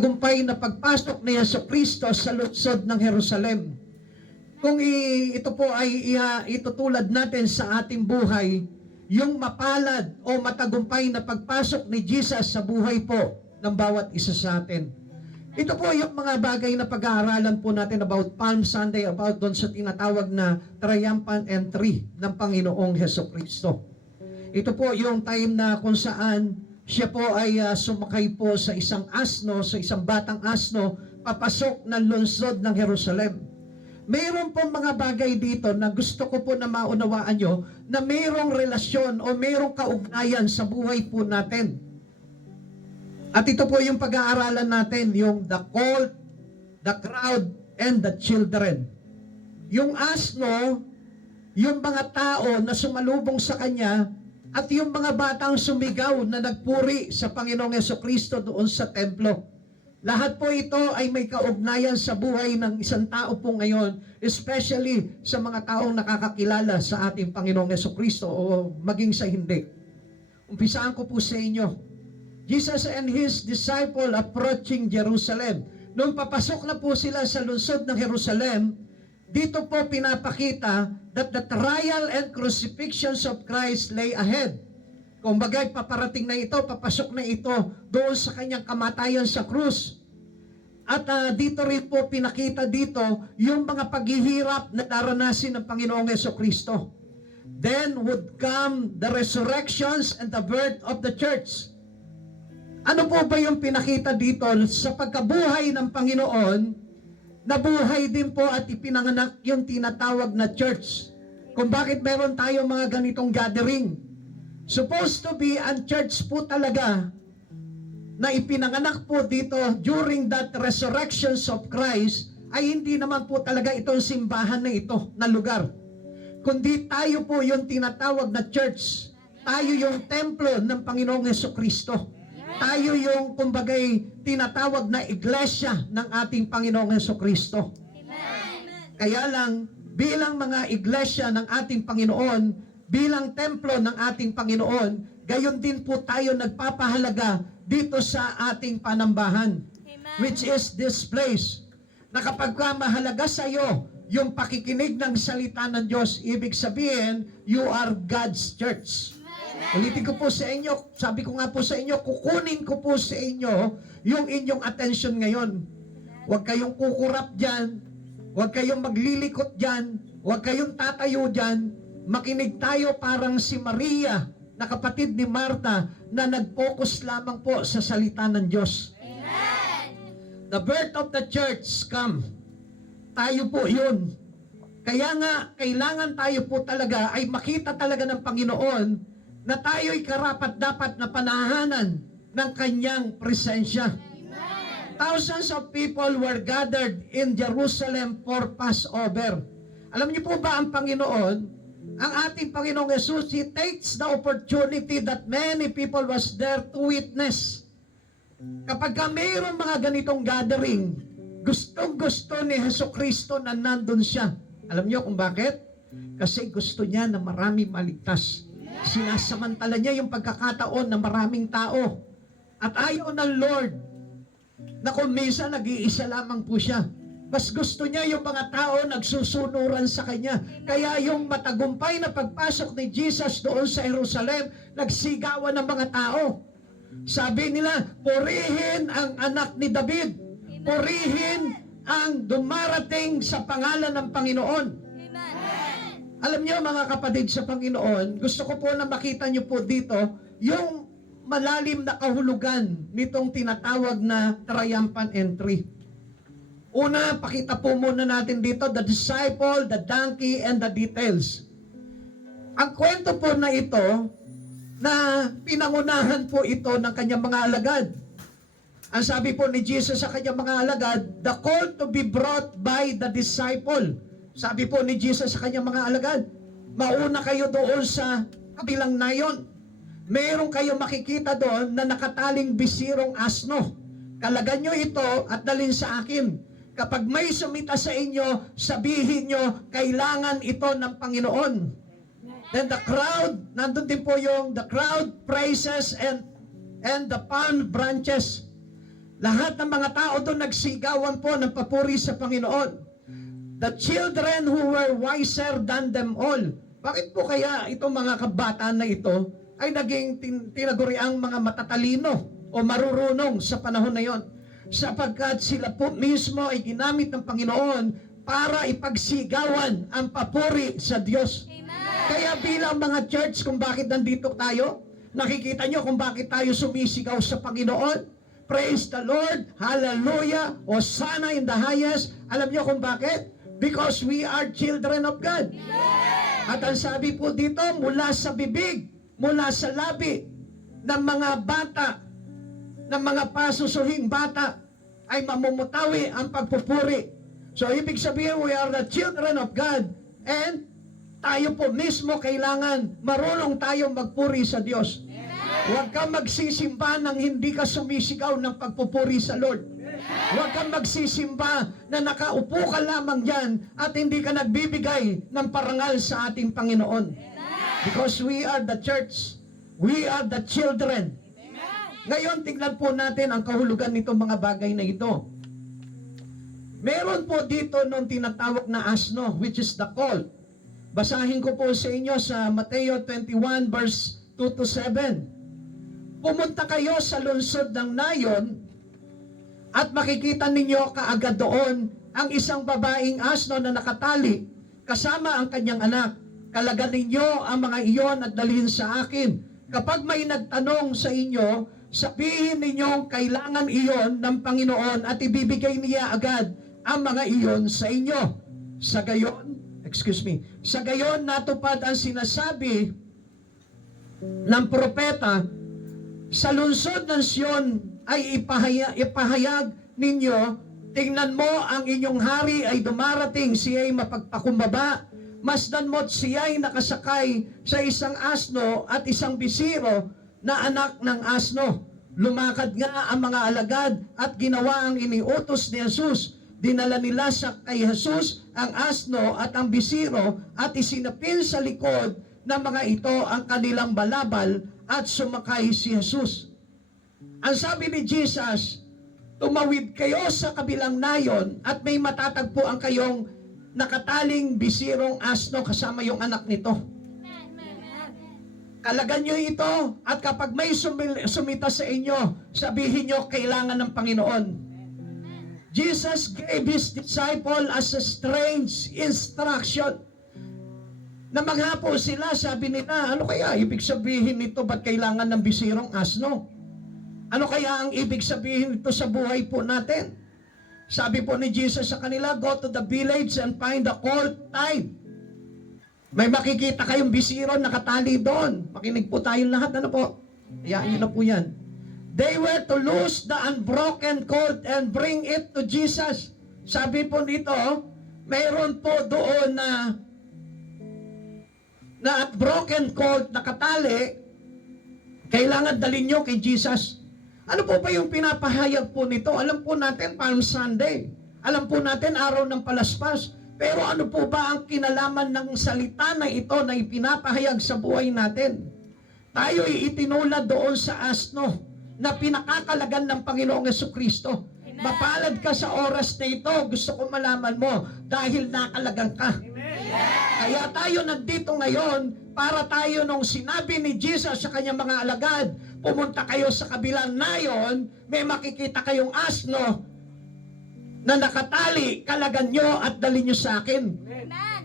tagumpay na pagpasok ni Jesucristo sa lungsod ng Jerusalem. Kung ito po ay itutulad natin sa ating buhay, yung mapalad o matagumpay na pagpasok ni Jesus sa buhay po ng bawat isa sa atin. Ito po yung mga bagay na pag-aaralan po natin about Palm Sunday, about doon sa tinatawag na triumphant entry ng Panginoong Jesucristo. Ito po yung time na kung saan siya po ay sumakay po sa isang asno, sa isang batang asno, papasok ng lungsod ng Jerusalem. Mayroon po mga bagay dito na gusto ko po na maunawaan nyo na mayroong relasyon o mayroong kaugnayan sa buhay po natin. At ito po yung pag-aaralan natin, yung the colt, the crowd, and the children. Yung asno, yung mga tao na sumalubong sa kanya, at yung mga batang sumigaw na nagpuri sa Panginoong Jesucristo doon sa templo. Lahat po ito ay may kaugnayan sa buhay ng isang tao po ngayon, especially sa mga taong nakakakilala sa ating Panginoong Jesucristo o maging sa hindi. Umpisaan ko po sa inyo. Jesus and His disciple approaching Jerusalem. Nung papasok na po sila sa lungsod ng Jerusalem, dito po pinapakita that the trial and crucifixions of Christ lay ahead. Kung bagay, paparating na ito, papasok na ito doon sa kanyang kamatayan sa krus. At dito rin po pinakita dito yung mga paghihirap na daranasin ng Panginoong Jesucristo. Then would come the resurrections and the birth of the church. Ano po ba yung pinakita dito sa pagkabuhay ng Panginoon? Nabuhay din po at ipinanganak yung tinatawag na church. Kung bakit meron tayong mga ganitong gathering. Supposed to be ang church po talaga na ipinanganak po dito during that resurrections of Christ ay hindi naman po talaga itong simbahan na ito na lugar. Kundi tayo po yung tinatawag na church. Tayo yung templo ng Panginoong Jesucristo. Tayo yung kumbagay tinatawag na iglesia ng ating Panginoong Jesucristo. Kaya lang, bilang mga iglesia ng ating Panginoon, bilang templo ng ating Panginoon, gayon din po tayo nagpapahalaga dito sa ating panambahan. Which is this place. Na kapag mahalaga sa iyo yung pakikinig ng salita ng Diyos, ibig sabihin, you are God's church. Ulitin ko po sa inyo, sabi ko nga po sa inyo, kukunin ko po sa inyo yung inyong attention ngayon. Huwag kayong kukurap dyan, huwag kayong maglilikot dyan, huwag kayong tatayo dyan. Makinig tayo parang si Maria, na kapatid ni Marta, na nag-focus lamang po sa salita ng Diyos. Amen. The birth of the church come. Tayo po yun. Kaya nga, kailangan tayo po talaga ay makita talaga ng Panginoon na tayo'y karapat-dapat na panahanan ng kanyang presensya. Amen. Thousands of people were gathered in Jerusalem for Passover. Alam niyo po ba ang Panginoon, ang ating Panginoong Jesus, He takes the opportunity that many people was there to witness. Kapag mayroong mga ganitong gathering, gustong-gusto ni Jesucristo na nandun siya. Alam niyo kung bakit? Kasi gusto niya na marami maligtas. Sinasamantala niya yung pagkakataon na maraming tao. At ayaw ng Lord na kung minsan nag-iisa lamang po siya. Mas gusto niya yung mga tao nagsusunuran sa kanya. Kaya yung matagumpay na pagpasok ni Jesus doon sa Jerusalem, nagsigawan ng mga tao. Sabi nila, purihin ang anak ni David. Purihin ang dumarating sa pangalan ng Panginoon. Alam niyo mga kapatid sa Panginoon, gusto ko po na makita niyo po dito yung malalim na kahulugan nitong tinatawag na triumphant entry. Una, pakita po muna natin dito the disciple, the donkey, and the details. Ang kwento po na ito, na pinangunahan po ito ng kanyang mga alagad. Ang sabi po ni Jesus sa kanyang mga alagad, the call to be brought by the disciple. Sabi po ni Jesus sa kanyang mga alagad, mauna kayo doon sa kabilang nayon. Meron kayo makikita doon na nakataling bisirong asno. Kalagan nyo ito at dalhin sa akin. Kapag may sumita sa inyo, sabihin nyo, kailangan ito ng Panginoon. Then the crowd, nandun din po yung the crowd praises and the palm branches. Lahat ng mga tao doon nagsigawan po ng papuri sa Panginoon. The children who were wiser than them all. Bakit po kaya itong mga kabataan na ito ay naging tinaguriang mga matatalino o marurunong sa panahon na yon? Sapagkat sila po mismo ay ginamit ng Panginoon para ipagsigawan ang papuri sa Diyos. Kaya bilang mga church, kung bakit nandito tayo, nakikita nyo kung bakit tayo sumisigaw sa Panginoon. Praise the Lord, hallelujah, Hosanna in the highest. Alam nyo kung bakit? Because we are children of God. At ang sabi po dito, mula sa bibig, mula sa labi ng mga bata, ng mga pasusuhing bata, ay mamumutawi ang pagpupuri. So, ibig sabihin, we are the children of God, and tayo po mismo kailangan marunong tayong magpuri sa Diyos. Huwag kang magsisimba nang hindi ka sumisigaw ng pagpupuri sa Lord. Huwag kang magsisimba na nakaupo ka lamang dyan at hindi ka nagbibigay ng parangal sa ating Panginoon. Because we are the church. We are the children. Ngayon, tingnan po natin ang kahulugan nitong mga bagay na ito. Meron po dito nung tinatawag na asno, which is the colt. Basahin ko po sa inyo sa Mateo 21 verse 2 to 7. Pumunta kayo sa lungsod ng Nayon at makikita ninyo kaagad doon ang isang babaeng asno na nakatali kasama ang kanyang anak. Kalagan ninyo ang mga iyon at dalhin sa akin. Kapag may nagtanong sa inyo, sabihin ninyong kailangan iyon ng Panginoon at ibibigay niya agad ang mga iyon sa inyo. Sa gayon natupad ang sinasabi ng propeta, sa lungsod ng Sion ay ipahayag ninyo, tingnan mo ang inyong hari ay dumarating, siya ay mapagpakumbaba. Masdan mo't siya ay nakasakay sa isang asno at isang bisiro na anak ng asno. Lumakad nga ang mga alagad at ginawa ang iniutos ni Jesus. Dinala nila sa kay Jesus ang asno at ang bisiro at isinapil sa likod ng mga ito ang kanilang balabal at sumakay si Jesus. Ang sabi ni Jesus, tumawid kayo sa kabilang nayon at may matatagpuan kayong nakataling bisirong asno kasama yung anak nito. Kalagan nyo ito at kapag may sumita sa inyo, sabihin nyo kailangan ng Panginoon. Jesus gave His disciple as a strange instruction. Na maghapo sila, sabi nila, ano kaya ibig sabihin nito, ba't kailangan ng bisirong asno? Ano kaya ang ibig sabihin nito sa buhay po natin? Sabi po ni Jesus sa kanila, go to the village and find the colt tied. May makikita kayong bisiro nakatali doon. Makinig po tayong lahat, ano po? Hayaan nyo na po yan. They were to loose the unbroken colt and bring it to Jesus. Sabi po dito, mayroon po doon na broken colt nakatali, kailangan dalhin nyo kay Jesus. Ano po ba yung pinapahayag po nito? Alam po natin, Palm Sunday. Alam po natin, araw ng palaspas. Pero ano po ba ang kinalaman ng salita na ito na ipinapahayag sa buhay natin? Tayo'y itinulad doon sa asno na pinakakalagan ng Panginoong Jesucristo. Mapalad ka sa oras na ito, gusto ko malaman mo, dahil nakalagan ka. Kaya tayo nandito ngayon para tayo nung sinabi ni Jesus sa kanyang mga alagad, pumunta kayo sa kabilang nayon, may makikita kayong asno na nakatali, kalagan nyo at dali nyo sa akin.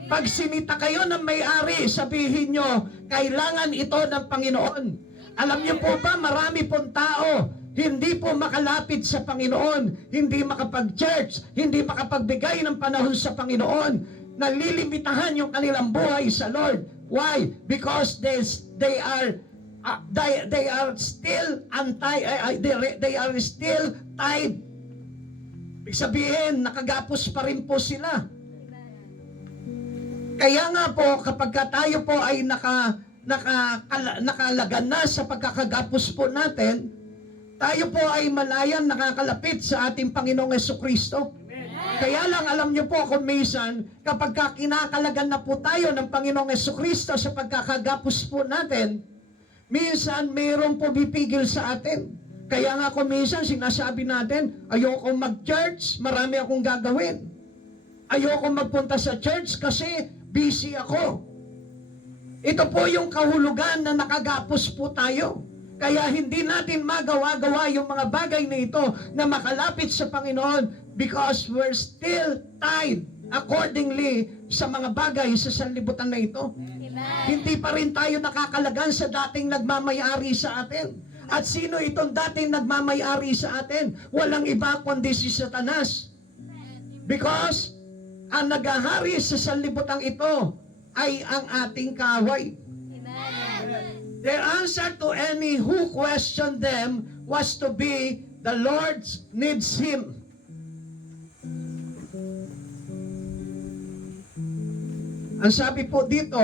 Pag sinita kayo ng may-ari, sabihin nyo, kailangan ito ng Panginoon. Alam nyo po ba, marami pong tao, hindi po makalapit sa Panginoon, hindi makapag-church, hindi makapagbigay ng panahon sa Panginoon, nalilimitahan yung kanilang buhay sa Lord. Why? Because they are still they are still tied. Ibig sabihin, nakagapos pa rin po sila. Kaya nga po, kapag tayo po ay nakalagan na sa pagkakagapos po natin, tayo po ay malayan nakakalapit sa ating Panginoong Jesucristo. Kaya lang, alam niyo po kung minsan, kapag kinakalagan na po tayo ng Panginoong Jesucristo sa pagkakagapos po natin, minsan mayroong pumipigil sa atin. Kaya nga kung minsan sinasabi natin, ayoko mag-church, marami akong gagawin. Ayoko magpunta sa church kasi busy ako. Ito po yung kahulugan na nakagapos po tayo. Kaya hindi natin magawa-gawa yung mga bagay na ito na makalapit sa Panginoon because we're still tied accordingly sa mga bagay sa sanlibutan na ito. Amen. Hindi pa rin tayo nakakalagan sa dating nagmamayari sa atin. At sino itong dating nagmamayari sa atin? Walang iba kundi si Satanas. Because ang naghahari sa sanlibutan ito ay ang ating kaaway. Amen. Their answer to any who questioned them was to be, the Lord needs him. Ang sabi po dito,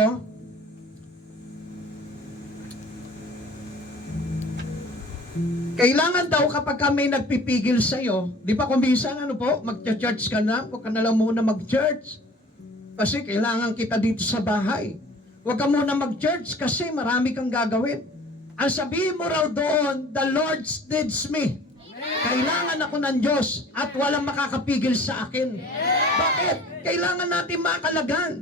kailangan daw kapag may nagpipigil sa iyo, di ba kung minsan ano po, mag-church ka na, huwag ka na lang muna mag-church. Kasi kailangan kita dito sa bahay. Huwag ka muna mag-church kasi marami kang gagawin. Ang sabihin mo raw doon, the Lord needs me. Kailangan ako ng Diyos at walang makakapigil sa akin. Bakit? Kailangan natin makalagan.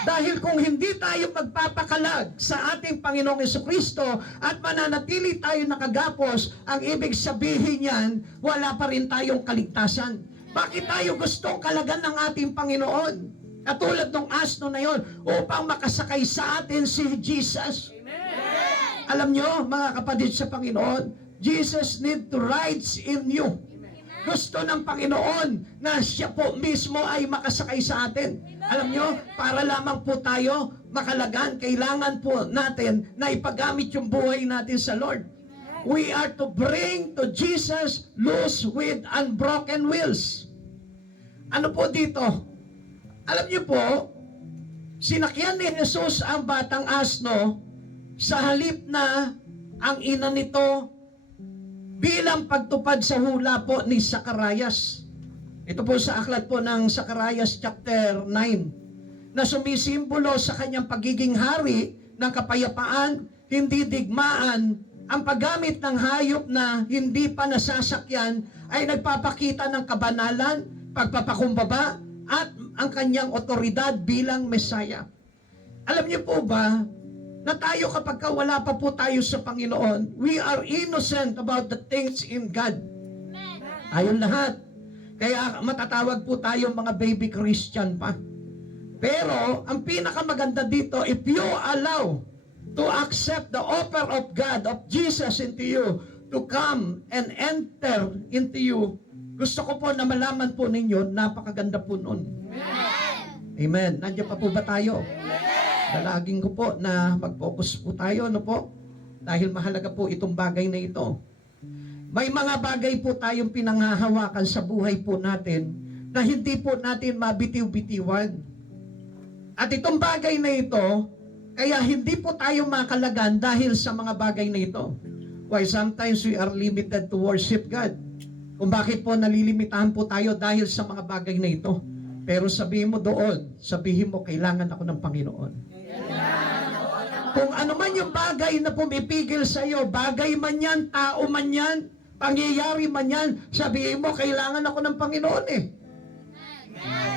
Dahil kung hindi tayo magpapakalag sa ating Panginoong Jesucristo at mananatili tayo nakagapos, ang ibig sabihin niyan, wala pa rin tayong kaligtasan. Bakit tayo gustong kalagan ng ating Panginoon? Katulad ng asno na yon, upang makasakay sa atin si Jesus. Alam nyo, mga kapatid sa Panginoon, Jesus need to ride in you. Gusto ng Panginoon na siya po mismo ay makasakay sa atin. Alam nyo, para lamang po tayo makalagan, kailangan po natin na ipagamit yung buhay natin sa Lord. We are to bring to Jesus loose with unbroken wheels. Ano po dito? Alam nyo po, sinakyan ni Jesus ang batang asno sa halip na ang ina nito bilang pagtupad sa hula po ni Zacarias. Ito po sa aklat po ng Zacarias chapter 9, na sumisimbolo sa kanyang pagiging hari ng kapayapaan, hindi digmaan. Ang paggamit ng hayop na hindi pa nasasakyan ay nagpapakita ng kabanalan, pagpapakumbaba, at ang kanyang otoridad bilang Mesaya. Alam niyo po ba, na tayo kapag wala pa po tayo sa Panginoon, we are innocent about the things in God. Ayun lahat. Kaya matatawag po tayo mga baby Christian pa. Pero, ang pinakamaganda dito, if you allow to accept the offer of God, of Jesus into you, to come and enter into you, gusto ko po na malaman po ninyo, napakaganda po nun. Amen. Nandiyan pa po ba tayo? Dalagin ko po na mag-focus po tayo, ano po? Dahil mahalaga po itong bagay na ito. May mga bagay po tayong pinanghahawakan sa buhay po natin na hindi po natin mabitiw-bitiwan. At itong bagay na ito, kaya hindi po tayo makalagan dahil sa mga bagay na ito. Why sometimes we are limited to worship God. Kung bakit po nalilimitahan po tayo dahil sa mga bagay na ito. Pero sabihin mo doon, sabihin mo, kailangan ako ng Panginoon. Kung ano man yung bagay na pumipigil sa iyo, bagay man yan, tao man yan, pangyayari man yan, sabihin mo, kailangan ako ng Panginoon eh.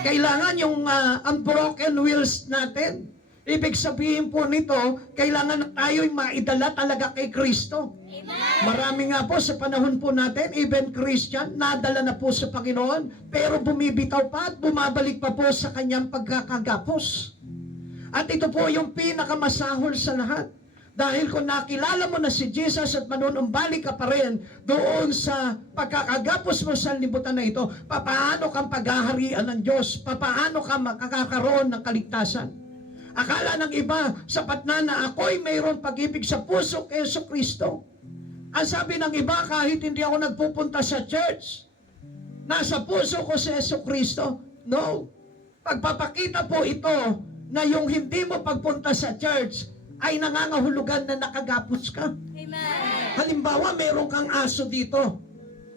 Kailangan yung unbroken wheels natin. Ibig sabihin po nito, kailangan na tayo'y maidala talaga kay Kristo. Marami nga po sa panahon po natin, even Christian, nadala na po sa Panginoon, pero bumibitaw pa at bumabalik pa po sa kanyang pagkakagapos. At ito po yung pinakamasahol sa lahat. Dahil kung nakilala mo na si Jesus at manunumbalik ka pa rin doon sa pagkakagapos mo sa libutan na ito, papaano kang paghaharian ng Diyos? Papaano ka makakakaroon ng kaligtasan? Akala ng iba, sapat na ako'y mayroon pag-ibig sa puso kay Jesucristo. Ang sabi ng iba, kahit hindi ako nagpupunta sa church, nasa puso ko si Jesucristo. No. Pagpapakita po ito na yung hindi mo pagpunta sa church ay nangangahulugan na nakagapos ka. Amen. Halimbawa, mayroon kang aso dito.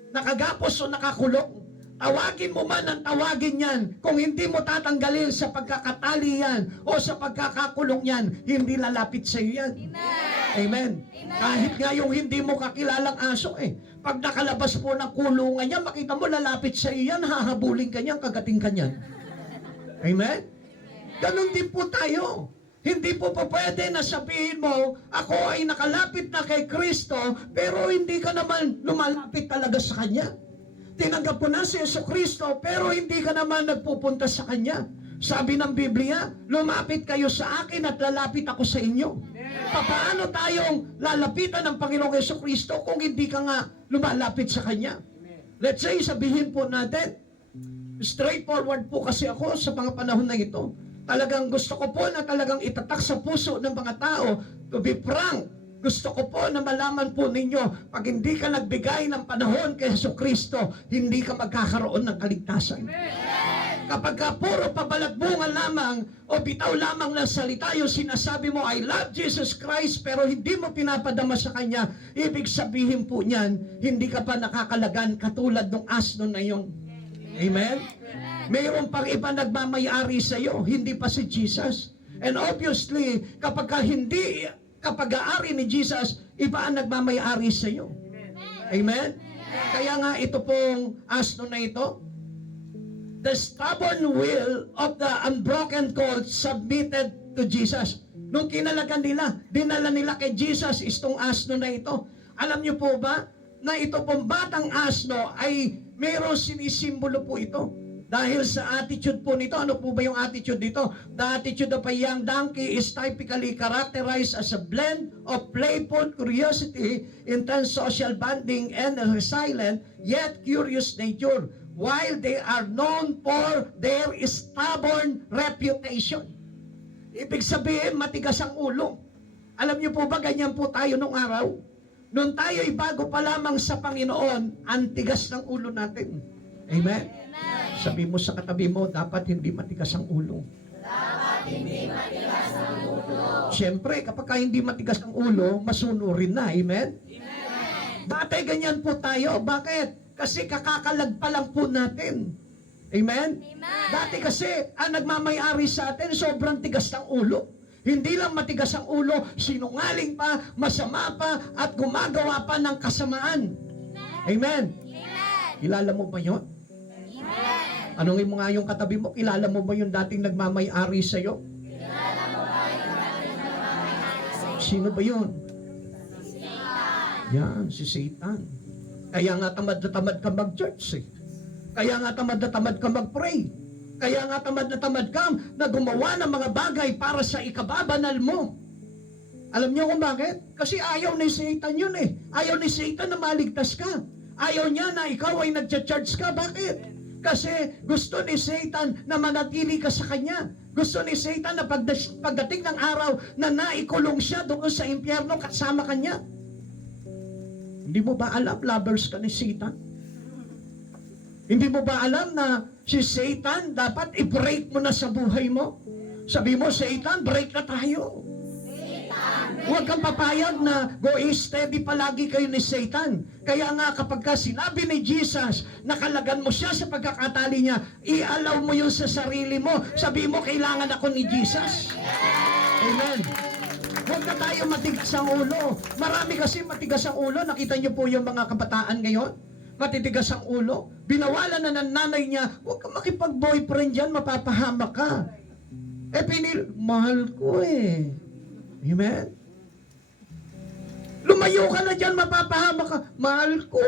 Nakagapos o nakakulong. Tawagin mo man ang tawagin yan, kung hindi mo tatanggalin sa pagkakatali yan o sa pagkakakulong yan, hindi lalapit sa iyo yan. Amen. Kahit nga yung hindi mo kakilalang aso pag nakalabas po ng kulungan niya, makita mo lalapit sa iyo yan, hahabulin ka niyan, kagating ka niyan. Amen? Ganon din po tayo. Hindi po pwede na sabihin mo, ako ay nakalapit na kay Kristo, pero hindi ka naman lumalapit talaga sa Kanya. Tinanggap mo na si Jesucristo, pero hindi ka naman nagpupunta sa Kanya. Sabi ng Biblia, lumapit kayo sa akin at lalapit ako sa inyo. Paano tayong lalapitan ng Panginoong Jesucristo kung hindi ka nga lumalapit sa Kanya? Let's say, sabihin po natin, straightforward po kasi ako sa mga panahon na ito. Talagang gusto ko po na talagang itatak sa puso ng mga tao, to be frank, gusto ko po na malaman po ninyo, pag hindi ka nagbigay ng panahon kay Jesucristo, hindi ka magkakaroon ng kaligtasan. Kapag ka puro pabalatbungan lamang o bitaw lamang ng salita yung sinasabi mo, I love Jesus Christ, pero hindi mo pinapadama sa Kanya, ibig sabihin po niyan, hindi ka pa nakakalagan katulad ng asno na yun. Amen? Mayroon pang iba nagmamayari sa iyo, hindi pa si Jesus. And obviously, kapag aari ni Jesus, iba ang nagmamayari sa iyo. Amen? Kaya nga ito pong asno na ito, the stubborn will of the unbroken colt submitted to Jesus. Nung kinalagan nila, dinala nila kay Jesus itong asno na ito. Alam niyo po ba, na ito pong batang asno ay mayroong sinisimbolo po ito. Dahil sa attitude po nito, ano po ba yung attitude nito? The attitude of a young donkey is typically characterized as a blend of playful curiosity, intense social bonding, and a resilient yet curious nature, while they are known for their stubborn reputation. Ibig sabihin, matigas ang ulo. Alam niyo po ba, ganyan po tayo nung araw? Nung tayo'y bago pa lamang sa Panginoon, ang tigas ng ulo natin. Amen? Sabi mo sa katabi mo, dapat hindi matigas ang ulo. Dapat hindi matigas ang ulo. Siyempre, kapag hindi matigas ang ulo, masunurin na. Amen? Amen. Dati ganyan po tayo. Bakit? Kasi kakakalag pa lang po natin. Amen? Amen. Dati kasi, ang nagmamayari sa atin, sobrang tigas ng ulo. Hindi lang matigas ang ulo, sinungaling pa, masama pa, at gumagawa pa ng kasamaan. Amen? Amen. Kilala mo ba yun? Amen. Anongin mo nga yung katabi mo, kilala mo ba yung dating nagmamayari sa'yo? Kilala mo ba yung dating nagmamayari sa iyo? Sino ba yun? Satan. Yan, si Satan. Kaya nga tamad na tamad ka mag-church Kaya nga tamad na tamad ka mag-pray. Kaya nga tamad na tamad ka na gumawa ng mga bagay para sa ikababanal mo. Alam niyo kung bakit? Kasi ayaw ni Satan yun Ayaw ni Satan na maligtas ka. Ayaw niya na ikaw ay nagcha-church ka. Bakit? Kasi gusto ni Satan na manatili ka sa kanya. Gusto ni Satan na pagdating ng araw na naikulong siya doon sa impyerno kasama kanya. Hindi mo ba alam, lovers ka ni Satan? Hindi mo ba alam na si Satan dapat i-break mo na sa buhay mo? Sabi mo, Satan, break na tayo. Huwag kang papayag na going steady palagi kayo ni Satan. Kaya nga kapag sinabi ni Jesus, nakalagan mo siya sa pagkakatali niya, i-allow mo yun sa sarili mo. Sabi mo, kailangan ako ni Jesus. Amen. Huwag na tayo matigas ang ulo. Marami kasi matigas ang ulo. Nakita niyo po yung mga kabataan ngayon? Matitigas ang ulo. Binawalan na ng nanay niya, huwag kang makipag-boyfriend dyan, mapapahamak ka. Mahal ko Amen? Lumayo ka na dyan, mapapahamak ka. Mahal ko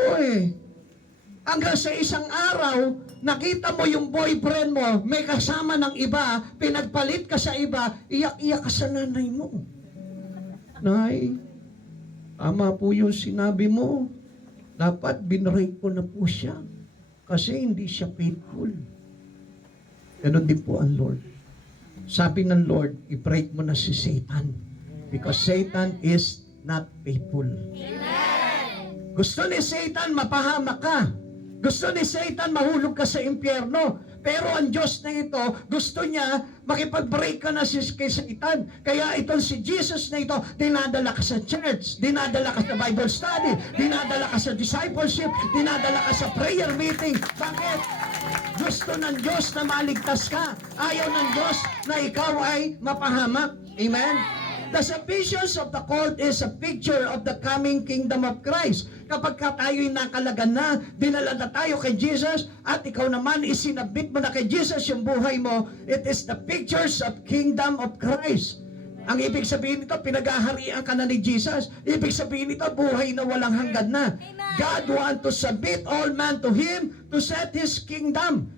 Hanggang sa isang araw, nakita mo yung boyfriend mo, may kasama ng iba, pinagpalit ka sa iba, iyak-iyak ka sa nanay mo. Nay, tama po yung sinabi mo. Dapat binrake ko na po siya. Kasi hindi siya faithful. Ganon din po ang Lord. Sabi ng Lord, i-break mo na si Satan. Because Satan is not faithful. Amen. Gusto ni Satan, mapahamak ka. Gusto ni Satan mahulog ka sa impyerno. Pero ang Diyos na ito, gusto niya makipag-break ka na kay Satan. Kaya itong si Jesus na ito, dinadala ka sa church, dinadala ka sa Bible study, dinadala ka sa discipleship, dinadala ka sa prayer meeting. Bakit? Gusto ng Diyos na maligtas ka. Ayaw ng Diyos na ikaw ay mapahamak. Amen? The visions of the court is a picture of the coming kingdom of Christ. Kapag ka tayo'y nakalagan na, dinala na tayo kay Jesus, at ikaw naman isinabit mo na kay Jesus yung buhay mo, it is the pictures of kingdom of Christ. Ang ibig sabihin nito, pinag-aharian ka na ni Jesus. Ibig sabihin nito, buhay na walang hanggan na. God want to submit all man to Him to set His kingdom.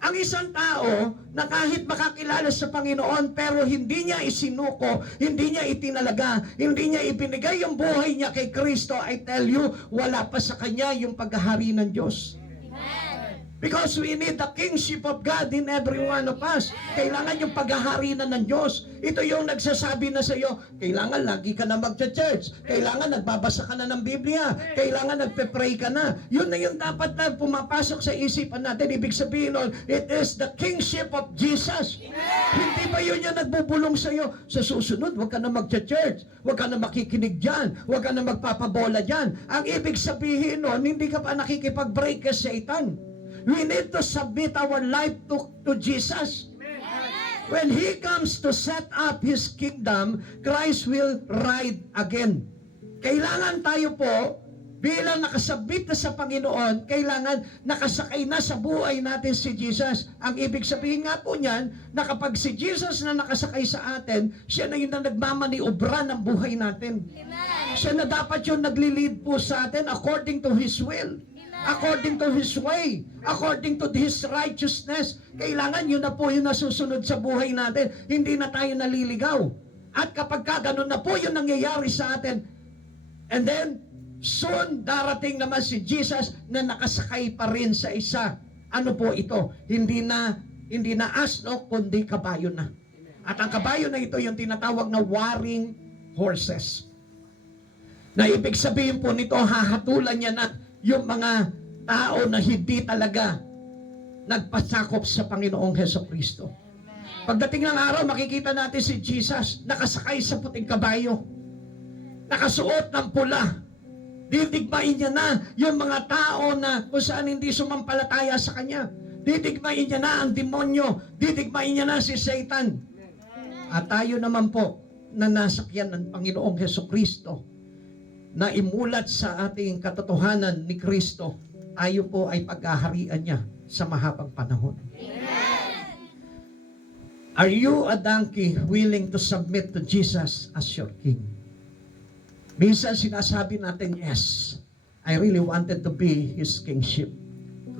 Ang isang tao na kahit makakilala sa Panginoon pero hindi niya isinuko, hindi niya itinalaga, hindi niya ibinigay yung buhay niya kay Kristo, I tell you, wala pa sa kanya yung paghahari ng Diyos. Because we need the kingship of God in every one of us. Kailangan yung paghahari na ng Diyos. Ito yung nagsasabi na sa iyo, kailangan lagi ka na mag-church. Kailangan nagbabasa ka na ng Biblia. Kailangan nagpe-pray ka na. Yun na yung dapat na pumapasok sa isipan natin. Ibig sabihin nun, it is the kingship of Jesus. Hindi ba yun yung nagbubulong sa iyo? Sa susunod, huwag ka na mag-church. Huwag ka na makikinig dyan. Huwag ka na magpapabola dyan. Ang ibig sabihin nun, hindi ka pa nakikipag-break ka sa Satan. We need to submit our life to Jesus. When He comes to set up His kingdom, Christ will ride again. Kailangan tayo po, bilang nakasabit na sa Panginoon, kailangan nakasakay na sa buhay natin si Jesus. Ang ibig sabihin nga po niyan, na kapag si Jesus na nakasakay sa atin, siya na yung nagmamaniobra ng buhay natin. Siya na dapat yung nagli-lead po sa atin according to His will. According to His way, according to His righteousness. Kailangan yun na po yung nasusunod sa buhay natin. Hindi na tayo naliligaw. At kapag ganun na po yung nangyayari sa atin, and then, soon darating naman si Jesus na nakasakay pa rin sa isa. Ano po ito? Hindi na asno, kundi kabayo na. At ang kabayo na ito yung tinatawag na warring horses. Na ibig sabihin po nito, hahatulan niya na yung mga tao na hindi talaga nagpasakop sa Panginoong Hesukristo. Pagdating ng araw, makikita natin si Jesus nakasakay sa puting kabayo, nakasuot ng pula. Didigmain niya na yung mga tao na kung saan hindi sumampalataya sa Kanya. Didigmain niya na ang demonyo. Didigmain niya na si Satan. At tayo naman po na nasakyan ng Panginoong Hesukristo, na imulat sa ating katotohanan ni Kristo, tayo po ay paghaharian niya sa mahabang panahon. Amen. Are you a donkey willing to submit to Jesus as your King? Minsan sinasabi natin, yes, I really wanted to be His kingship.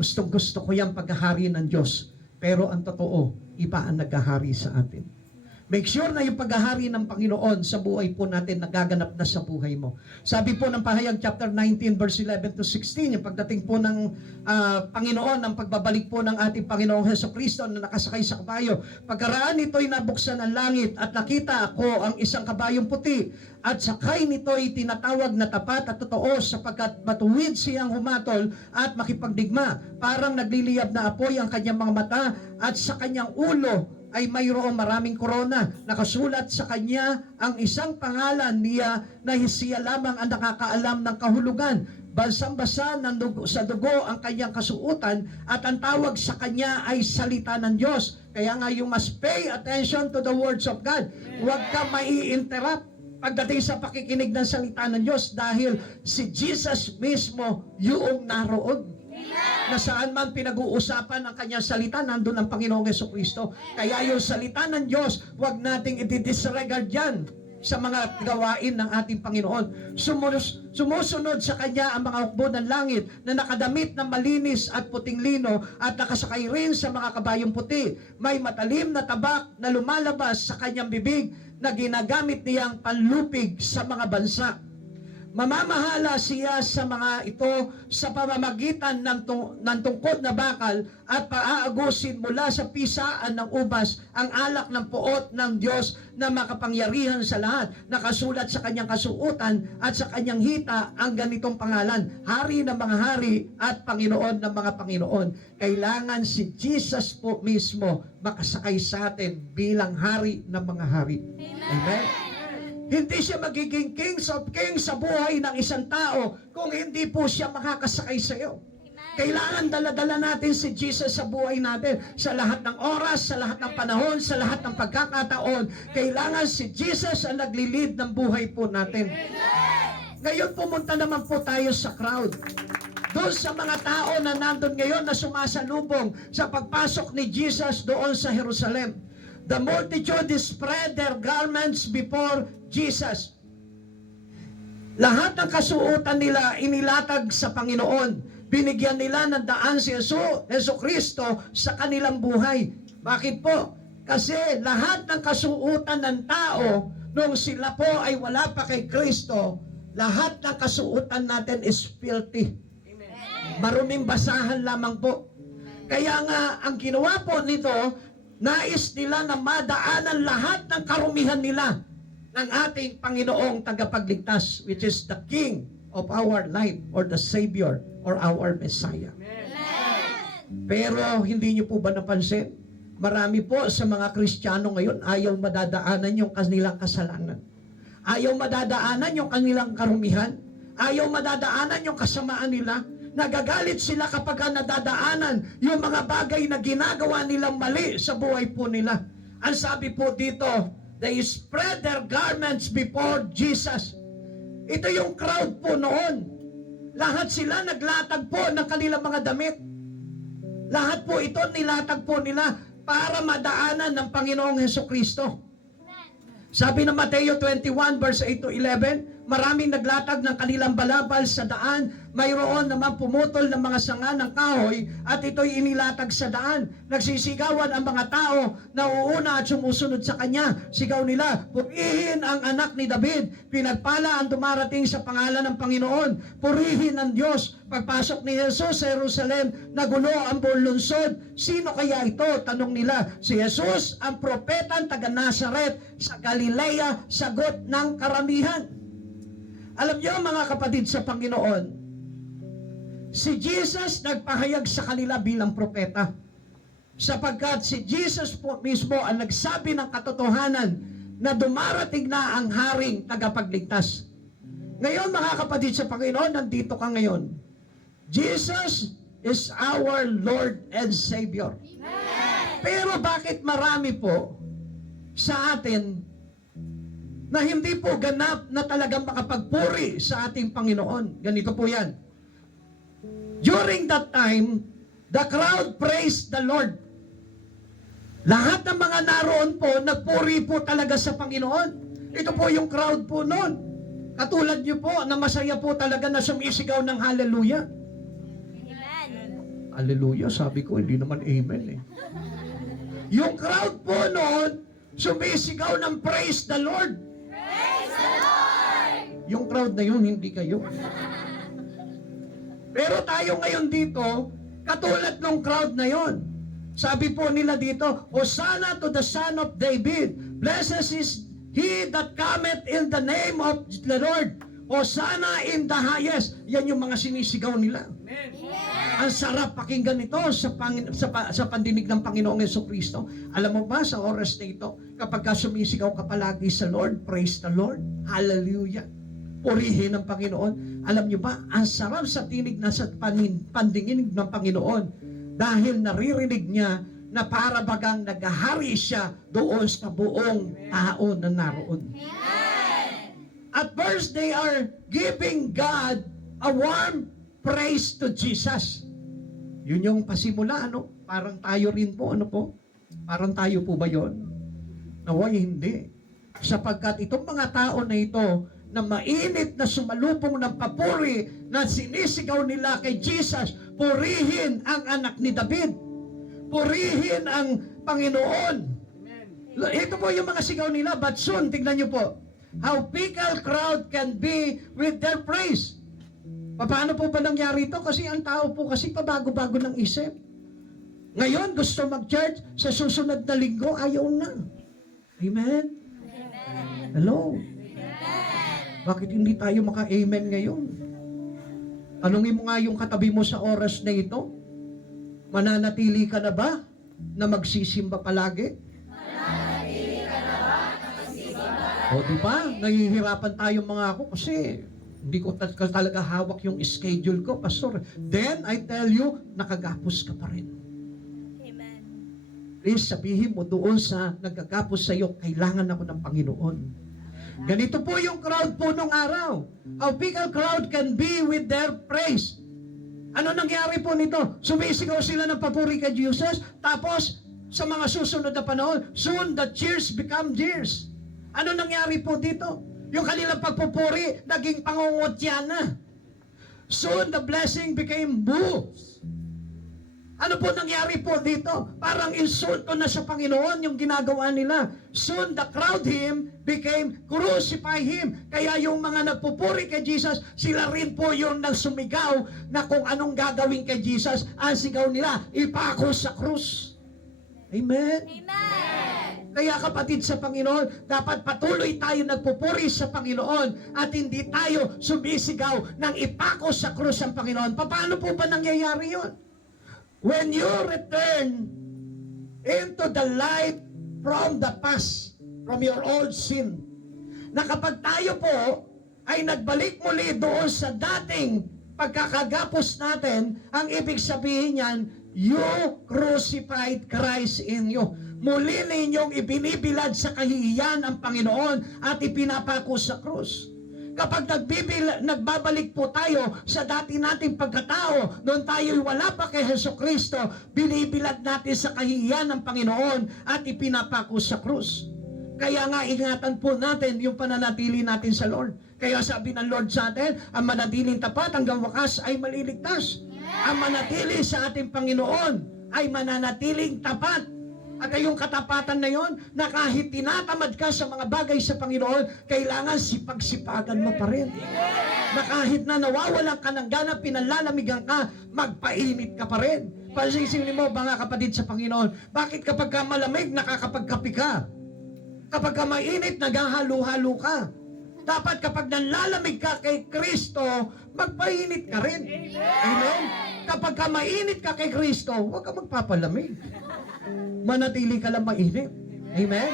Gustong-gusto ko yung paghahari ng Diyos. Pero ang totoo, iba ang naghahari sa atin. Make sure na yung paghahari ng Panginoon sa buhay po natin nagaganap na sa buhay mo. Sabi po ng Pahayag chapter 19 verse 11 to 16, yung pagdating po ng Panginoon, ng pagbabalik po ng ating Panginoong Hesukristo na nakasakay sa kabayo. Pagkaraan nito'y nabuksan ang langit at nakita ako ang isang kabayong puti, at sakay nito'y tinatawag na tapat at totoo, sapagkat matuwid siyang humatol at makipagdigma. Parang nagliliyab na apoy ang kanyang mga mata, at sa kanyang ulo ay mayroong maraming korona. Nakasulat sa kanya ang isang pangalan niya na siya lamang ang nakakaalam ng kahulugan. Basang-basa sa dugo ang kanyang kasuotan, at ang tawag sa kanya ay salita ng Diyos. Kaya nga you must pay attention to the words of God. Huwag ka mai-interrupt pagdating sa pakikinig ng salita ng Diyos, dahil si Jesus mismo yung naroon. Na saan man pinag-uusapan ang kanyang salita, nandun ang Panginoong Hesukristo. Kaya yung salita ng Diyos, huwag nating i-disregard yan sa mga gawain ng ating Panginoon. Sumusunod sa Kanya ang mga hukbo ng langit na nakadamit ng malinis at puting lino, at nakasakay rin sa mga kabayong puti. May matalim na tabak na lumalabas sa kanyang bibig na ginagamit niyang panlupig sa mga bansa. Mamamahala siya sa mga ito sa pamamagitan ng tungkod na bakal at paaagusin mula sa pisaan ng ubas ang alak ng puot ng Diyos na makapangyarihan sa lahat. Nakasulat sa kanyang kasuotan at sa kanyang hita ang ganitong pangalan, Hari ng mga hari at Panginoon ng mga Panginoon. Kailangan si Jesus po mismo makasakay sa atin bilang hari ng mga hari. Amen? Hindi siya magiging kings of kings sa buhay ng isang tao kung hindi po siya makakasakay sa iyo. Kailangan dala-dala natin si Jesus sa buhay natin. Sa lahat ng oras, sa lahat ng panahon, sa lahat ng pagkakataon. Kailangan si Jesus ang naglilid ng buhay po natin. Ngayon pumunta naman po tayo sa crowd. Doon sa mga tao na nandun ngayon na sumasalubong sa pagpasok ni Jesus doon sa Jerusalem. The multitude spread their garments before Jesus. Lahat ng kasuotan nila inilatag sa Panginoon. Binigyan nila ng daan si Yesu Kristo sa kanilang buhay. Bakit po? Kasi lahat ng kasuotan ng tao nung sila po ay wala pa kay Kristo, lahat ng kasuotan natin is filthy. Maruming basahan lamang po. Kaya nga, ang ginawa po nito, nais nila na madaanan lahat ng karumihan nila ng ating Panginoong tagapagligtas, which is the King of our life, or the Savior, or our Messiah. Pero hindi niyo po ba napansin? Marami po sa mga Kristiyano ngayon ayaw madadaanan yung kanilang kasalanan. Ayaw madadaanan yung kanilang karumihan. Ayaw madadaanan yung kasamaan nila. Nagagalit sila kapag nadadaanan yung mga bagay na ginagawa nilang mali sa buhay po nila. Ang sabi po dito, they spread their garments before Jesus. Ito yung crowd po noon. Lahat sila naglatag po ng kanilang mga damit. Lahat po ito nilatag po nila para madaanan ng Panginoong Hesukristo. Sabi ng Mateo 21 verse 8 to 11, maraming naglatag ng kanilang balabal sa daan, mayroon naman pumutol ng mga sanga ng kahoy at ito'y inilatag sa daan. Nagsisigawan ang mga tao na uuna at sumusunod sa kanya. Sigaw nila, purihin ang anak ni David, pinagpala ang dumarating sa pangalan ng Panginoon, purihin ang Diyos. Pagpasok ni Jesus sa Jerusalem, nagulo ang buong lungsod. Sino kaya ito? Tanong nila. Si Jesus, ang propetang taga Nazaret sa Galilea, sagot ng karamihan. Alam niyo mga kapatid sa Panginoon, si Jesus nagpahayag sa kanila bilang propeta. Sapagkat si Jesus po mismo ang nagsabi ng katotohanan na dumarating na ang haring tagapagligtas. Ngayon mga kapatid sa Panginoon, nandito ka ngayon. Jesus is our Lord and Savior. Pero bakit marami po sa atin na hindi po ganap na talagang makapagpuri sa ating Panginoon? Ganito po yan. During that time, the crowd praised the Lord. Lahat ng mga naroon po, nagpuri po talaga sa Panginoon. Ito po yung crowd po noon. Katulad niyo po, na masaya po talaga na sumisigaw ng hallelujah. Hallelujah, sabi ko, hindi naman amen eh. Yung crowd po noon, sumisigaw ng praise the Lord. Praise the Lord! Yung crowd na yun, hindi kayo. Pero tayo ngayon dito, katulad ng crowd na yon. Sabi po nila dito, Hosanna to the Son of David. Blessed is he that cometh in the name of the Lord. Hosanna in the highest. Yan yung mga sinisigaw nila. Amen. Ang sarap pakinggan ito sa pandinig ng Panginoong Jesucristo. Alam mo ba sa oras na ito, kapag sumisigaw ka palagi sa Lord, praise the Lord, hallelujah, purihin ang Panginoon. Alam niyo ba, ang sarap sa tinig na sa pandinig ng Panginoon dahil naririnig niya na para bagang naghahari siya doon sa buong tao na naroon. At first, they are giving God a warm praise to Jesus. Yun yung pasimula, ano? Parang tayo rin po, ano po? Parang tayo po ba yun? Naway, hindi. Sapagkat itong mga tao na ito, na mainit na sumalubong ng papuri na sinisigaw nila kay Jesus, purihin ang anak ni David. Purihin ang Panginoon. Ito po yung mga sigaw nila, but soon, tignan nyo po, how fickle crowd can be with their praise. Paano po ba nangyari ito? Kasi ang tao po kasi pabago-bago ng isip. Ngayon, gusto mag-church, sa susunod na linggo, ayaw na. Amen? Hello? Bakit hindi tayo maka-amen ngayon? Tanungin mo nga yung katabi mo sa oras na ito. Mananatili ka na ba na magsisimba palagi? Mananatili ka na ba na magsisimba palagi? O diba? Nahihirapan tayo mga ako kasi hindi ko talaga hawak yung schedule ko, Pastor. Then, I tell you, nakagapos ka pa rin. Amen. Please, sabihin mo doon sa nagkagapos sa iyo, kailangan ako ng Panginoon. Ganito po yung crowd po nung araw. How big a crowd can be with their praise. Ano nangyari po nito? Sumisigaw sila ng papuri kay Jesus, tapos sa mga susunod na panahon, soon the cheers become jeers. Ano nangyari po dito? Yung kanilang pagpupuri, naging pangungutya na. Soon the blessing became boos. Ano po nangyari po dito? Parang insulto na sa Panginoon yung ginagawa nila. Soon the crowd him became crucify him. Kaya yung mga nagpupuri kay Jesus, sila rin po yung nagsumigaw na kung anong gagawin kay Jesus, ang sigaw nila, ipako sa krus. Amen? Amen. Kaya kapatid sa Panginoon, dapat patuloy tayo nagpupuri sa Panginoon at hindi tayo sumisigaw ng ipako sa krus ang Panginoon. Paano po ba nangyayari yun? When you return into the light from the past, from your old sin, na kapag tayo po ay nagbalik muli doon sa dating pagkakagapos natin, ang ibig sabihin niyan, you crucified Christ in you. Muli ninyong ibinibilad sa kahihiyan ang Panginoon at ipinapako sa krus. Kapag nagbabalik po tayo sa dati nating pagkatao, noon tayo'y wala pa kay Jesucristo, binibilad natin sa kahihiyan ng Panginoon at ipinapako sa krus. Kaya nga, ingatan po natin yung pananatili natin sa Lord. Kaya sabi ng Lord sa atin, ang manatiling tapat hanggang wakas ay maliligtas. Ang manatili sa ating Panginoon ay mananatiling tapat. At yung katapatan na yon, na kahit tinatamad ka sa mga bagay sa Panginoon, kailangan sipag-sipagan mo pa rin. Na kahit na nawawalan ka ng gana, pinalalamigan ka, magpainit ka pa rin. Pansisinin mo, mga kapatid sa Panginoon, bakit kapag ka malamig, nakakapagkapi ka? Kapag ka mainit, naghahalo-halo ka. Dapat kapag nanlalamig ka kay Kristo, magpainit ka rin. Amen? Kapag ka mainit ka kay Kristo, huwag ka magpapalamig. Manatili ka lang mainit. Amen?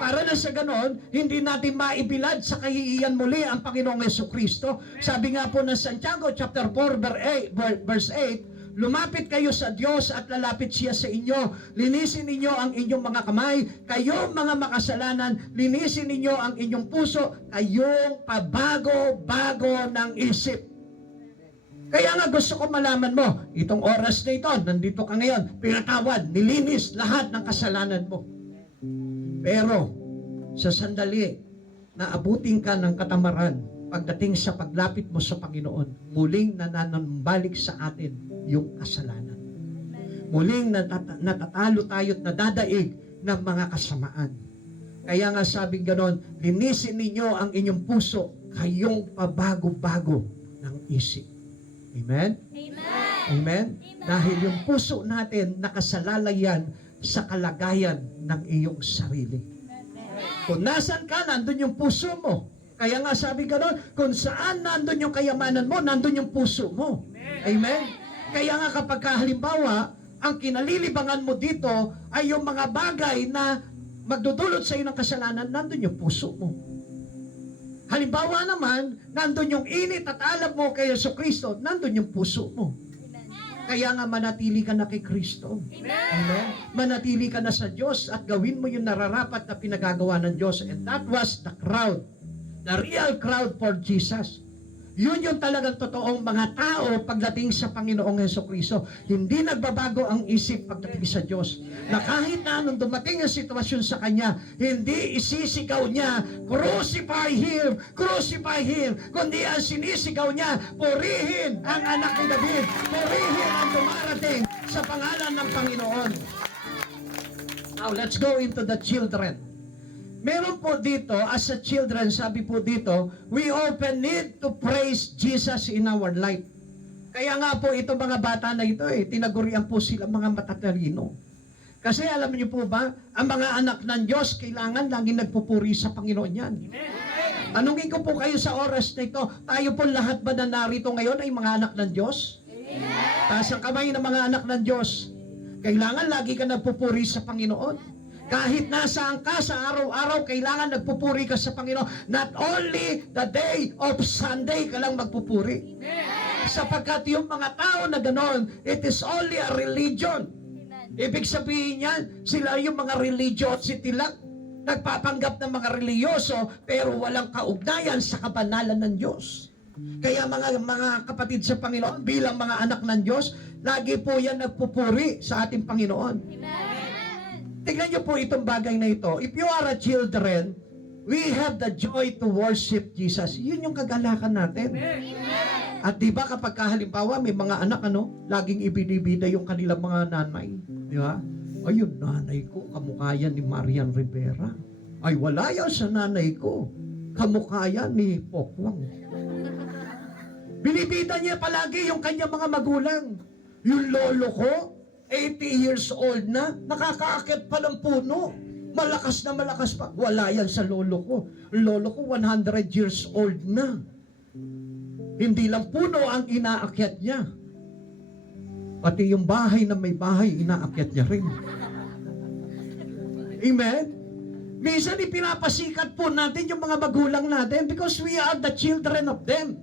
Para na sa ganon, hindi natin maibilad sa kahihiyan muli ang Panginoong Jesucristo. Sabi nga po ng Santiago chapter 4 verse 8, lumapit kayo sa Diyos at lalapit siya sa inyo. Linisin ninyo ang inyong mga kamay. Kayo mga makasalanan, linisin ninyo ang inyong puso. Kayong pabago-bago ng isip. Kaya nga gusto ko malaman mo, itong oras na ito, nandito ka ngayon, pinatawad, nilinis lahat ng kasalanan mo. Pero, sa sandali, naabutin ka ng katamaran, pagdating sa paglapit mo sa Panginoon, muling nananambalik sa atin yung kasalanan. Muling natatalo tayo at nadadaig ng mga kasamaan. Kaya nga sabing ganon, linisin ninyo ang inyong puso, kayong pabago-bago ng isip. Amen? Amen. Amen? Dahil yung puso natin nakasalalay yan sa kalagayan ng iyong sarili. Kung nasan ka, nandun yung puso mo. Kaya nga sabi ka doon, kung saan nandun yung kayamanan mo, nandun yung puso mo. Amen? Kaya nga kapag halimbawa, ang kinalilibangan mo dito ay yung mga bagay na magdudulot sa iyo ng kasalanan, nandun yung puso mo. Halimbawa naman, nandun yung init at alam mo kay Jesucristo, nandun yung puso mo. Kaya nga manatili ka na kay Kristo. Amen? Manatili ka na sa Diyos at gawin mo yung nararapat na pinagagawa ng Diyos. And that was the crowd. The real crowd for Jesus. Yun yung talagang totoong mga tao pagdating sa Panginoong Jesucristo. Hindi nagbabago ang isip pagdating sa Diyos. Na kahit na anong dumating ang sitwasyon sa Kanya, hindi isisigaw niya, crucify Him, crucify Him. Kundi ang sinisigaw niya, purihin ang anak ni David, purihin ang dumarating sa pangalan ng Panginoon. Now, let's go into the children. meron po dito, as a children, sabi po dito, we often need to praise Jesus in our life. Kaya nga po, ito mga bata na ito, tinagurian po sila mga matatalino. Kasi alam niyo po ba, ang mga anak ng Diyos, kailangan laging nagpupuri sa Panginoon yan. Tanungin ko po kayo sa oras na ito, tayo po lahat ba na narito ngayon ay mga anak ng Diyos? Taas ang kamay ng mga anak ng Diyos. Kailangan lagi ka nagpupuri sa Panginoon. Kahit nasaan ka sa araw-araw, kailangan nagpupuri ka sa Panginoon. Not only the day of Sunday ka lang magpupuri. Sapagkat yung mga tao na ganon, it is only a religion. Ibig sabihin yan, sila yung mga religiosity lang. Nagpapanggap ng mga reliyoso, pero walang kaugnayan sa kabanalan ng Diyos. Kaya mga kapatid sa Panginoon, bilang mga anak ng Diyos, lagi po yan nagpupuri sa ating Panginoon. Tignan niyo po itong bagay na ito. If you are a children, we have the joy to worship Jesus. Yun yung kagalakan natin. At di ba kapag halimbawa may mga anak laging ibinibida yung kanilang mga nanay. Di ba? Ayun, nanay ko, kamukha yan ni Marian Rivera. Ay, wala yan sa nanay ko. Kamukha yan ni Pokwang. Binibida niya palagi yung kanyang mga magulang. Yung lolo ko, 80 years old na, nakakaakit pa ng puno. Malakas na malakas pa. Wala yan sa lolo ko. Lolo ko, 100 years old na. Hindi lang puno ang inaakyat niya. Pati yung bahay na may bahay, inaakyat niya rin. Amen? Minsan ipinapasikat po natin yung mga magulang natin because we are the children of them.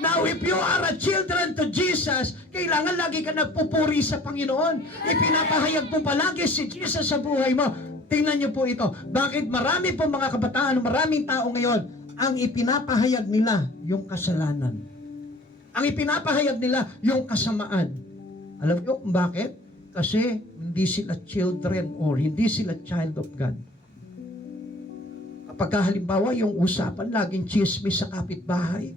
Now, if you are a children to Jesus, kailangan lagi ka nagpupuri sa Panginoon. Ipinapahayag po palagi si Jesus sa buhay mo. Tingnan niyo po ito. Bakit marami po mga kabataan, maraming tao ngayon, ang ipinapahayag nila yung kasalanan. Ang ipinapahayag nila yung kasamaan. Alam niyo kung bakit? Kasi hindi sila children or hindi sila child of God. Kapag halimbawa yung usapan, laging chismis sa kapitbahay,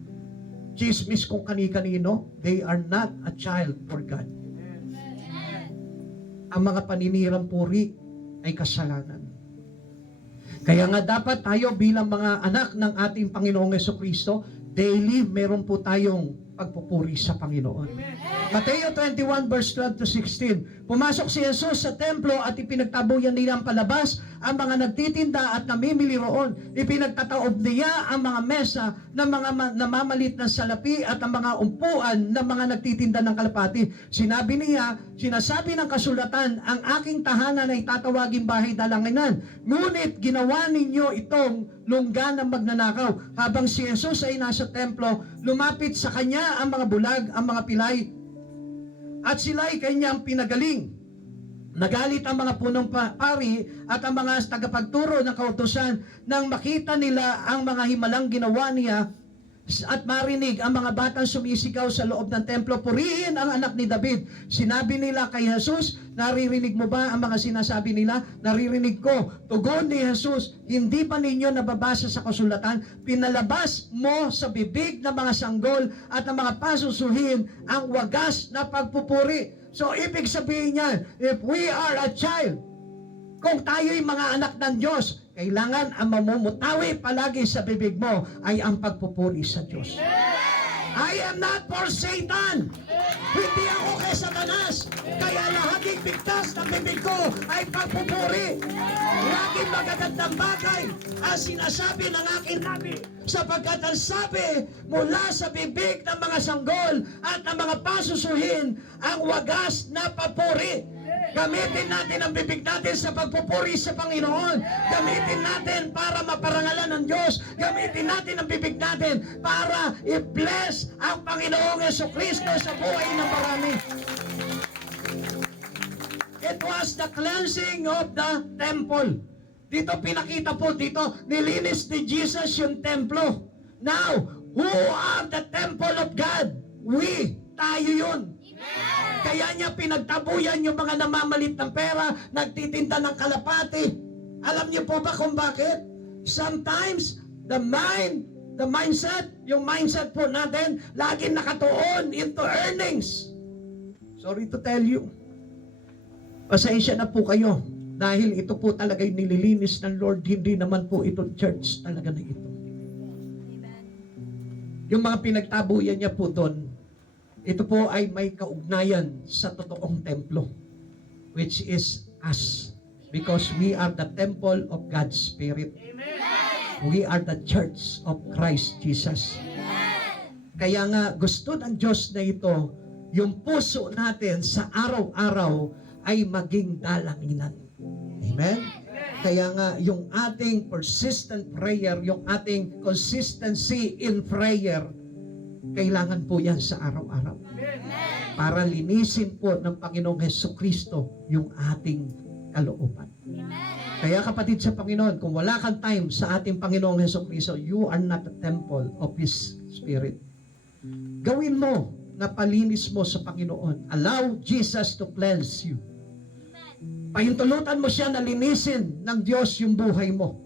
chismis kung kani-kanino, they are not a child for God. Ang mga paninirang puri ay kasalanan. Kaya nga dapat tayo bilang mga anak ng ating Panginoong Jesucristo, daily meron po tayong pagpupuri sa Panginoon. Mateo 21 verse 12 to 16. Pumasok si Jesus sa templo at ipinagtabuyan nila ang palabas ang mga nagtitinda at namimili roon. Ipinagtataob niya ang mga mesa ng mga namamalit ng salapi at ang mga umpuan ng mga nagtitinda ng kalapati. Sinasabi ng kasulatan, ang aking tahanan ay tatawaging bahay dalanginan. Ngunit ginawa ninyo itong lungga ng magnanakaw. Habang si Jesus ay nasa templo, lumapit sa kanya ang mga bulag, ang mga pilay, at sila ay kanyang pinagaling. Nagalit ang mga punong pari at ang mga tagapagturo ng kautusan nang makita nila ang mga himalang ginawa niya at marinig ang mga batang sumisigaw sa loob ng templo, purihin ang anak ni David. Sinabi nila kay Jesus, naririnig mo ba ang mga sinasabi nila? Naririnig ko. Tugon ni Jesus, hindi ba ninyo nababasa sa kasulatan? Pinalabas mo sa bibig ng mga sanggol at ng mga pasusuhin ang wagas na pagpupuri. So, ibig sabihin niya, if we are a child, kung tayo'y mga anak ng Diyos, kailangan ang mamumutawi palagi sa bibig mo ay ang pagpupuri sa Diyos. I am not for Satan. Hindi ako kay Satanas. Kaya laging bigtas ng bibig ko ay pagpupuri. Laging magagandang bagay ang sinasabi ng aking labi. Sapagkat ang sabi mula sa bibig ng mga sanggol at ng mga pasusuhin ang wagas na papuri. Gamitin natin ang bibig natin sa pagpupuri sa Panginoon. Gamitin natin para maparangalan ng Diyos. Gamitin natin ang bibig natin para i-bless ang Panginoong Jesucristo sa buhay ng marami. It was the cleansing of the temple. Dito pinakita po dito, nilinis ni Jesus yung templo. Now, who are the temple of God? We, tayo yun. Kaya niya pinagtabuyan yung mga namamalit ng pera, nagtitinda ng kalapati. Alam niyo po ba kung bakit? Sometimes, the mindset, yung mindset po natin, laging nakatuon into earnings. Sorry to tell you. Pasensya na po kayo. Dahil ito po talaga yung nililinis ng Lord, hindi naman po ito church talaga na ito. Yung mga pinagtabuyan niya po doon, ito po ay may kaugnayan sa totoong templo, which is us. Because we are the temple of God's Spirit. We are the church of Christ Jesus. Kaya nga gusto ng Diyos na ito, yung puso natin sa araw-araw ay maging dalanginan. Amen? Kaya nga yung ating persistent prayer, yung ating consistency in prayer, kailangan po yan sa araw-araw. Para linisin po ng Panginoong Hesukristo yung ating kalooban. Kaya kapatid sa Panginoon, kung wala kang time sa ating Panginoong Hesukristo, you are not a temple of His Spirit. Gawin mo na palinis mo sa Panginoon. Allow Jesus to cleanse you. Pahintulutan mo siya na linisin ng Diyos yung buhay mo.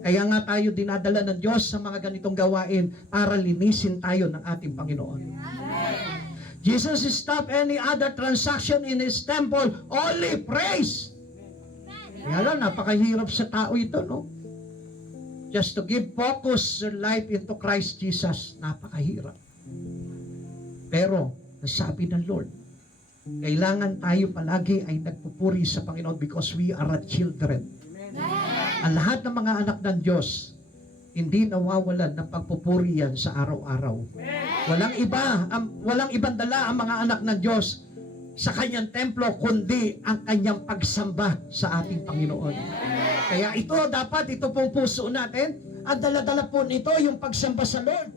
Kaya nga tayo dinadala ng Diyos sa mga ganitong gawain para linisin tayo ng ating Panginoon. Jesus stopped any other transaction in His temple, only praise. Kaya lang, napakahirap sa tao ito, no? Just to give focus your life into Christ Jesus, napakahirap. Pero, nasabi ng Lord, kailangan tayo palagi ay nagpupuri sa Panginoon because we are a children. Ang lahat ng mga anak ng Diyos, hindi nawawalan ng pagpupuri yan sa araw-araw. Walang ibang dala ang mga anak ng Diyos sa kanyang templo, kundi ang kanyang pagsamba sa ating Panginoon. Kaya ito pong puso natin, ang dala-dala po nito yung pagsamba sa Lord.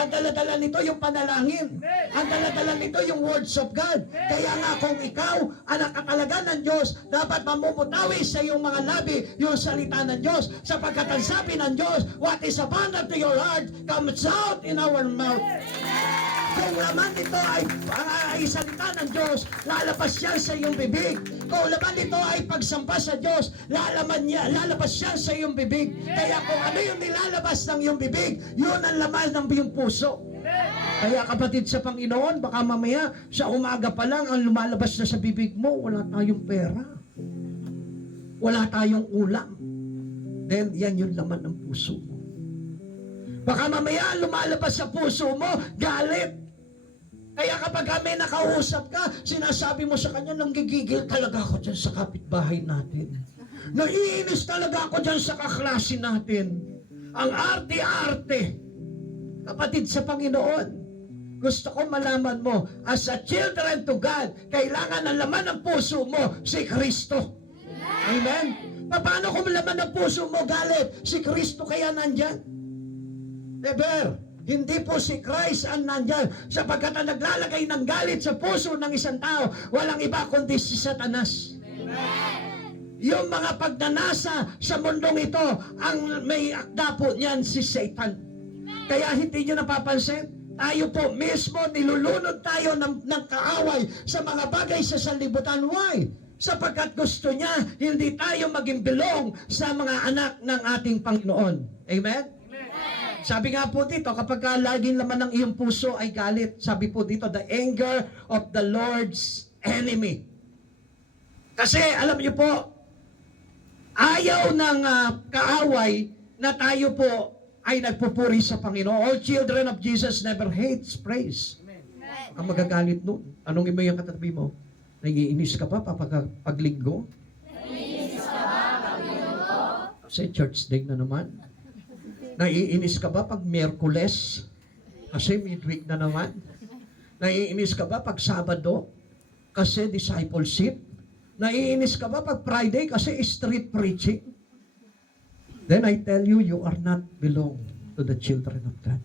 Ang dala-dala nito yung panalangin. Ang dala-dala nito yung words of God. Kaya nga kung ikaw, anak ka talaga ng Diyos, dapat mamumutawi sa iyong mga labi yung salita ng Diyos. Sapagkat ang sabi ng Diyos, what is abundant to your heart comes out in our mouth. Kung laman nito ay salita ng Diyos, lalabas yan sa iyong bibig. Kung laman nito ay pagsamba sa Diyos, lalabas yan sa iyong bibig. Kaya kung ano yung nilalabas ng iyong bibig, yun ang laman ng iyong puso. Kaya kapatid sa Panginoon, baka mamaya sa umaga pa lang ang lumalabas na sa bibig mo, wala tayong pera. Wala tayong ulam. Then yan yung laman ng puso mo. Baka mamaya lumalabas sa puso mo, galit. Kaya kapag may nakausap ka, sinasabi mo sa kanya, nanggigigil talaga ako dyan sa kapitbahay natin. Naiinis talaga ako dyan sa kaklase natin. Ang arte-arte. Kapatid sa Panginoon, gusto ko malaman mo, as a children to God, kailangan ang laman ng puso mo si Kristo. Amen? Paano kung laman ng puso mo galit? Si Kristo kaya nandyan? Never. Hindi po si Christ ang nandyan, sapagkat ang naglalagay ng galit sa puso ng isang tao, walang iba kundi si Satanas. Yung mga pagnanasa sa mundong ito, ang may akda po niyan si Satan. Kaya hindi nyo napapansin, tayo po mismo nilulunod tayo ng kaaway sa mga bagay sa sanlibutan. Why? Sapagkat gusto niya hindi tayo maging belong sa mga anak ng ating Panginoon. Amen? Sabi nga po dito, kapag laging laman ng iyong puso ay galit, sabi po dito, the anger of the Lord's enemy. Kasi alam niyo po, ayaw ng kaaway na tayo po ay nagpupuri sa Panginoon. All children of Jesus never hates praise. Ang magagalit nun. Tanungin mo yung katabi mo, naiinis ka ba pag linggo? Naiinis ka ba pag linggo? Kasi church day na naman. Naiinis ka ba pag Miyerkules? Kasi midweek na naman. Naiinis ka ba pag Sabado? Kasi discipleship? Naiinis ka ba pag Friday? Kasi street preaching? Then I tell you, you are not belong to the children of God.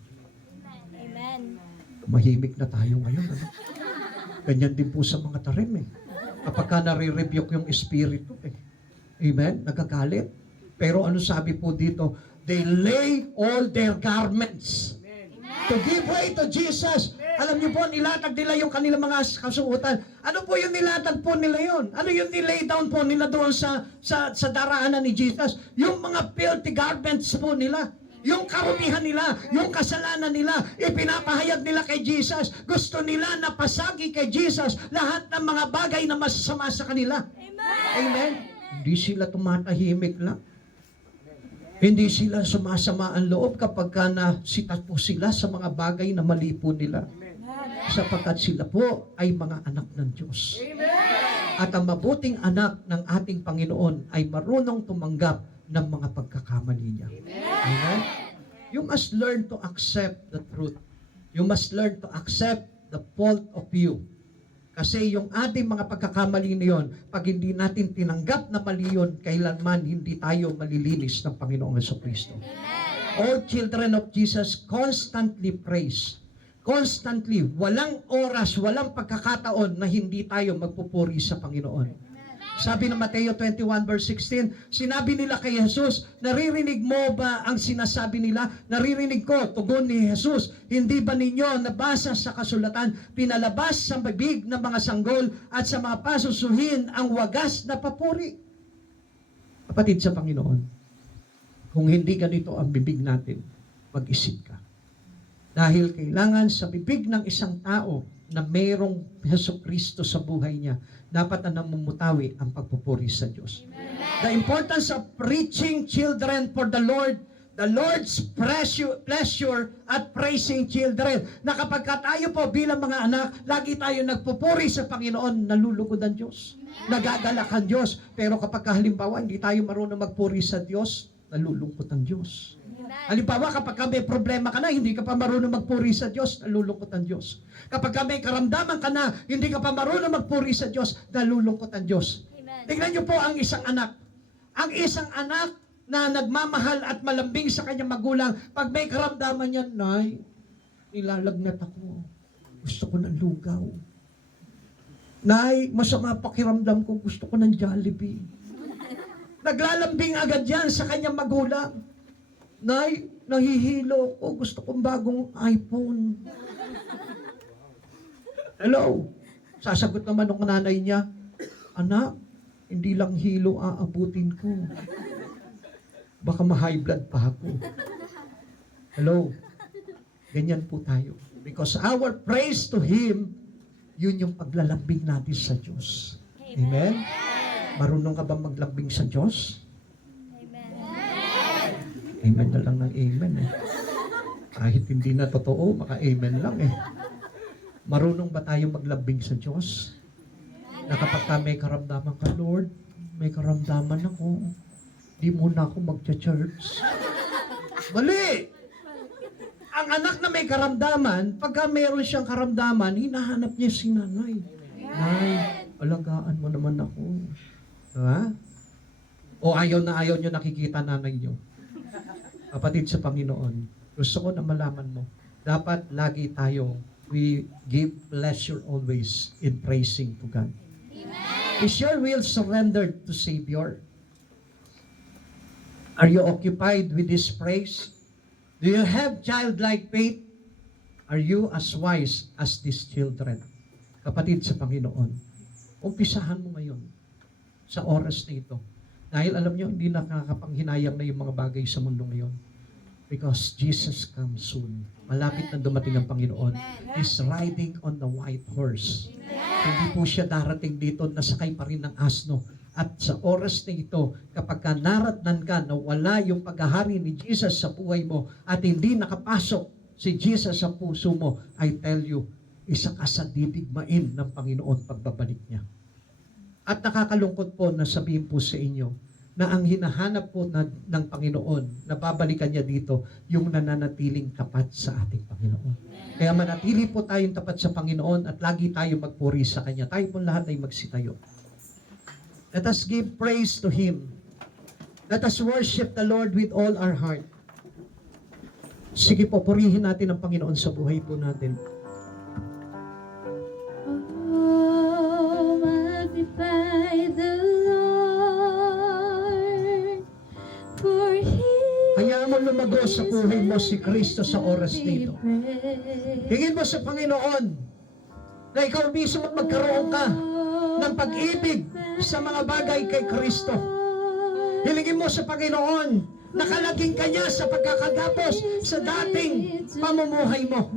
Amen. Mahimik na tayo ngayon. Ano? Ganyan din po sa mga tarim eh. Kapag ka nare-rebuke yung espiritu eh. Amen? Nagagalit. Pero ano sabi po dito? They lay all their garments to give way to Jesus. Alam niyo po, nilatag nila yung kanilang mga kasuotan. Ano po yung nilatag po nila yun? Ano yung nilay down po nila doon sa daraanan ni Jesus? Yung mga filthy garments po nila. Yung karumihan nila, yung kasalanan nila, ipinapahayag nila kay Jesus. Gusto nila na pasagi kay Jesus lahat ng mga bagay na masasama sa kanila. Amen. Amen? Hindi sila tumatahimik lang. Hindi sila sumasama ang loob kapag ka nasita po sila sa mga bagay na mali po nila. Sapagkat sila po ay mga anak ng Diyos. At ang mabuting anak ng ating Panginoon ay marunong tumanggap ng mga pagkakamali niya. Amen? You must learn to accept the truth. You must learn to accept the fault of you. Kasi yung ating mga pagkakamali na yun, pag hindi natin tinanggap na mali yun, kailanman hindi tayo malilinis ng Panginoong Jesucristo. All children of Jesus constantly praise. Constantly, walang oras, walang pagkakataon na hindi tayo magpupuri sa Panginoon. Sabi ng Mateo 21 verse 16, sinabi nila kay Jesus, naririnig mo ba ang sinasabi nila? Naririnig ko, tugon ni Jesus, hindi ba ninyo nabasa sa kasulatan, pinalabas sa bibig ng mga sanggol at sa mga pasusuhin ang wagas na papuri? Kapatid sa Panginoon, kung hindi ganito ang bibig natin, mag-isip ka. Dahil kailangan sa bibig ng isang tao na mayroong Jesucristo sa buhay niya, dapat na namumutawi ang pagpupuri sa Diyos. The importance of preaching children for the Lord's pleasure at praising children. Na kapag tayo po bilang mga anak, lagi tayo nagpupuri sa Panginoon, nalulugod ang Diyos. Nagagalak ang Diyos. Pero kapag halimbawa, hindi tayo marunong magpuri sa Diyos, nalulungkot ang Diyos. Halimbawa, kapag may problema ka na, hindi ka pa marunong magpuri sa Diyos, nalulungkot ang Diyos. Kapag may karamdaman ka na, hindi ka pa marunong magpuri sa Diyos, nalulungkot ang Diyos. Tingnan niyo po ang isang anak. Ang isang anak na nagmamahal at malambing sa kanyang magulang, pag may karamdaman niya, Nay, nilalagnat ako. Gusto ko ng lugaw. Nay, masama pakiramdam ko, gusto ko ng Jollibee. Naglalambing agad yan sa kanyang magulang. Nay, nahihilo ko. Gusto kong bagong iPhone. Hello? Sasagot naman ng nanay niya, anak, hindi lang hilo aabutin ko. Baka ma-high blood pa ako. Hello? Ganyan po tayo. Because our praise to Him, yun yung paglalambing natin sa Diyos. Amen? Marunong ka ba maglambing sa Diyos? Amen na lang ng amen eh. Kahit hindi na totoo, maka-amen lang eh. Marunong ba tayo maglambing sa Diyos? Na kapag may karamdaman ka, Lord, may karamdaman ako. Di muna ako magcha-church. Mali! Ang anak na may karamdaman, pagka meron siyang karamdaman, hinahanap niya si nanay. Nay, alagaan mo naman ako. Diba? O ayaw nyo nakikita nanay nyo. Kapatid sa Panginoon, gusto ko na malaman mo, dapat lagi tayo, we give pleasure always in praising to God. Amen. Is your will surrendered to Savior? Are you occupied with this praise? Do you have childlike faith? Are you as wise as these children? Kapatid sa Panginoon, umpisahan mo ngayon sa oras na ito. Dahil alam nyo, hindi nakakapanghinayang na yung mga bagay sa mundo ngayon. Because Jesus comes soon. Malapit na dumating ang Panginoon. He's riding on the white horse. Hindi po siya darating dito, nasakay pa rin ng asno. At sa oras na ito, kapag ka naratnan ka na wala yung paghahari ni Jesus sa buhay mo at hindi nakapasok si Jesus sa puso mo, I tell you, isa ka sa didigmain ng Panginoon pagbabalik niya. At nakakalungkot po na sabihin po sa inyo na ang hinahanap po ng Panginoon na babalikan niya dito yung nananatiling tapat sa ating Panginoon. Kaya manatili po tayong tapat sa Panginoon at lagi tayo magpuri sa Kanya. Tayo po lahat ay magsitayo. Let us give praise to Him. Let us worship the Lord with all our heart. Sige po, purihin natin ang Panginoon sa buhay po natin. Magnify the Lord, for He Hayaan mo lumago sa buhay mo si Kristo sa oras nito. Hingin mo sa Panginoon na ikaw mismo magkaroon ka ng pag-ibig sa mga bagay kay Kristo. Hilingin mo sa Panginoon na kalaging Kanya sa pagkakagapos sa dating pamumuhay mo.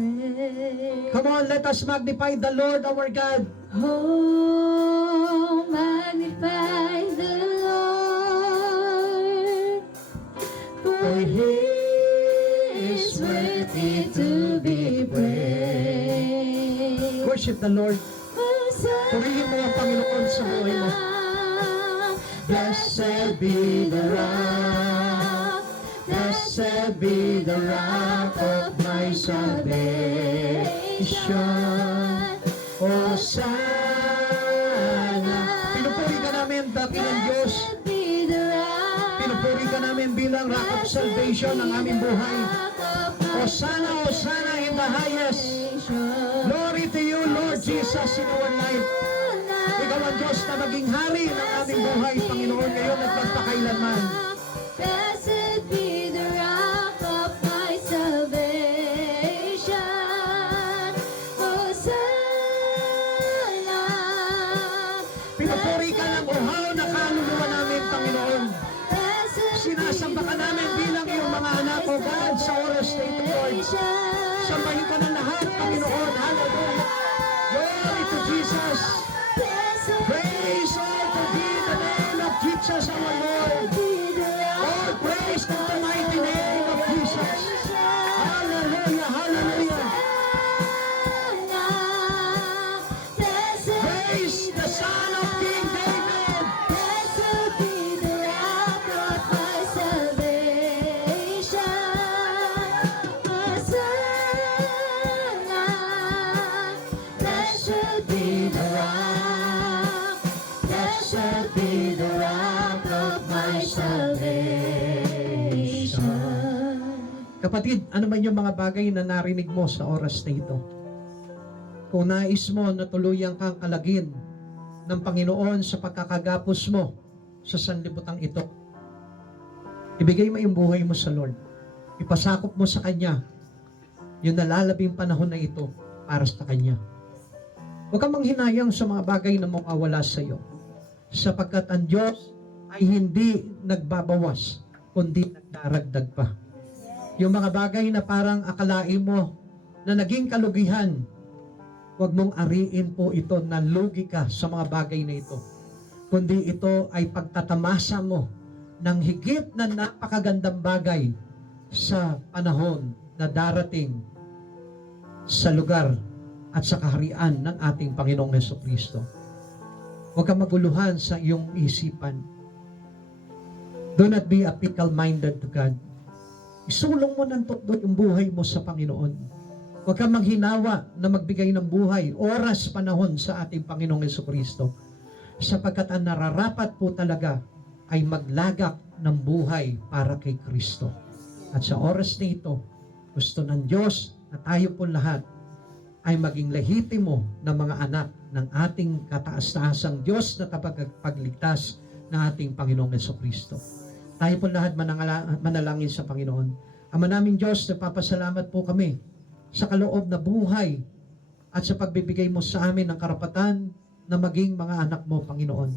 Come on, let us magnify the Lord our God. oh, magnify He is worthy to be praised. Worship the Lord. Purihin mo ang Panginoon sa buhay mo. Blessed be the rock, blessed be the rock of my salvation. Hosanna. Pinupuri ka namin, dakilang Diyos. Pinupuri ka namin bilang rock of salvation ng aming buhay. Hosanna, Hosanna in the highest. Glory to you, Lord Jesus, in our life. Ikaw ang Diyos na maging hari ng aming buhay, Panginoon, ngayon at magpakailanman. Blessed be the rock of my salvation. Hosanna. Pinupuri ka ng uhaw na kaluluwa namin, Panginoon. Sinasamba ka namin bilang iyong mga anak, O God, sa oras na ito, Lord. Sambahin ka ng lahat, Panginoon. Hallelujah. Glory to Jesus. Praise all to be the name of Jesus our Lord. All praise to the mighty name of Jesus. Hallelujah, hallelujah. Praise the Son of King David. Blessed be the rock of my salvation. Hosanna. Blessed be the rock. Blessed be the rock of my salvation. Kapatid, ano man yung mga bagay na narinig mo sa oras na ito? Kung nais mo na tuluyang kang kalagin ng Panginoon sa pagkakagapos mo sa sanlibutan ito, ibigay mo yung buhay mo sa Lord. Ipasakop mo sa Kanya yung nalalabing panahon na ito para sa Kanya. Huwag kang manghinayang sa mga bagay na mawawala sa iyo, sapagkat ang Diyos ay hindi nagbabawas, kundi nagdaragdag pa. Yung mga bagay na parang akalain mo na naging kalugihan, huwag mong ariin po ito na lugi ka sa mga bagay na ito, kundi ito ay pagtatamasa mo ng higit na napakagandang bagay sa panahon na darating sa lugar at sa kaharian ng ating Panginoong Jesucristo. Huwag kang maguluhan sa iyong isipan. Do not be a fickle-minded to God. Isulong mo ng totoo yung buhay mo sa Panginoon. Huwag kang maghinawa na magbigay ng buhay, oras, panahon sa ating Panginoong Jesucristo. Sapagkat ang nararapat po talaga ay maglagak ng buhay para kay Kristo. At sa oras na ito, gusto ng Diyos na tayo po lahat ay maging lehitimo na mga anak ng ating kataas-taasang Diyos na tagapagligtas na ating Panginoong Jesucristo. Tayo po lahat manalangin sa Panginoon. Ama naming Diyos, nagpapasalamat po kami sa kaloob na buhay at sa pagbibigay mo sa amin ng karapatan na maging mga anak mo, Panginoon.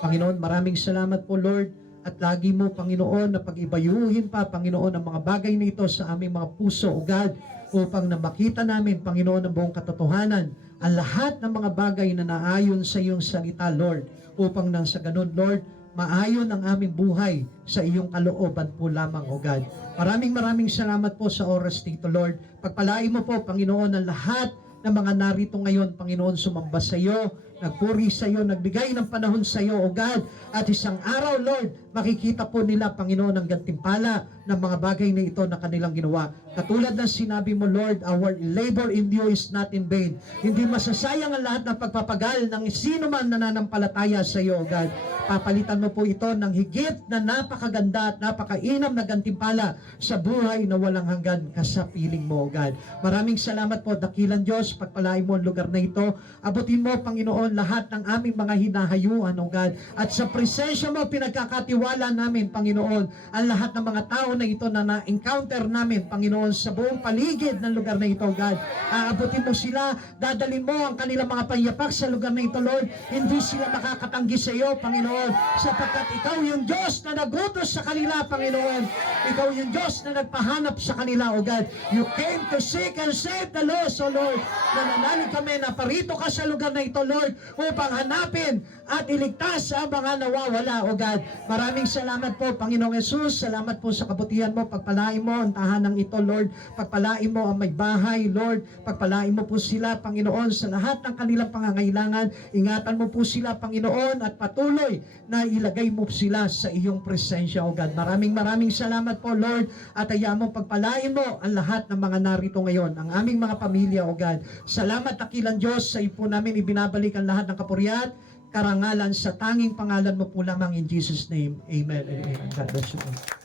Panginoon, maraming salamat po, Lord, at lagi mo, Panginoon, na pag-ibayuhin pa, Panginoon, ang mga bagay na ito sa aming mga puso, O God, upang na makita namin, Panginoon, ang buong katotohanan, ang lahat ng mga bagay na naayon sa iyong salita, Lord, upang nang sa ganun, Lord, maayon ang aming buhay sa iyong kalooban po lamang, O God. Maraming salamat po sa oras dito, Lord. Pagpalain mo po, Panginoon, ang lahat ng mga narito ngayon, Panginoon, sumamba sa iyo, nagpuri sa iyo, nagbigay ng panahon sa iyo, O God. At isang araw, Lord, makikita po nila, Panginoon, ang gantimpala ng mga bagay na ito na kanilang ginawa. Katulad ng sinabi mo, Lord, our labor in you is not in vain. Hindi masasayang ang lahat ng pagpapagal ng sino man nananampalataya sa iyo, O God. Papalitan mo po ito ng higit na napakaganda at napakainam na gantimpala sa buhay na walang hanggan kasapiling mo, O God. Maraming salamat po, dakilang Diyos, pagpalain mo ang lugar na ito. Abutin mo, Panginoon, lahat ng aming mga hinahayuan, O God. At sa presensya mo, pinagkakatiwala namin, Panginoon, ang lahat ng mga tao na ito na na-encounter namin, Panginoon, sa buong paligid ng lugar na ito, God. Aabutin mo sila, dadalhin mo ang kanilang mga payapak sa lugar na ito, Lord. Hindi sila makakatanggi sa iyo, Panginoon, sapagkat ikaw yung Diyos na nagutos sa kanila, Panginoon. Ikaw yung Diyos na nagpahanap sa kanila, O God. You came to seek and save the lost, O Lord. Nananalig kami na parito ka sa lugar na ito, Lord, upang hanapin at iligtas ang mga nawawala, O God. Maraming maraming salamat po, Panginoong Yesus. Salamat po sa kabutihan mo. Pagpalain mo ang tahanang ito, Lord. Pagpalain mo ang may bahay, Lord. Pagpalain mo po sila, Panginoon, sa lahat ng kanilang pangangailangan. Ingatan mo po sila, Panginoon, at patuloy na ilagay mo sila sa iyong presensya, O God. Maraming salamat po, Lord. At hayaan mo, pagpalain mo ang lahat ng mga narito ngayon, ang aming mga pamilya, O God. Salamat, dakilang Diyos, sa ipo namin ibinabalik ang lahat ng kapurihan, karangalan sa tanging pangalan mo po lamang in Jesus' name. Amen and amen. God bless you.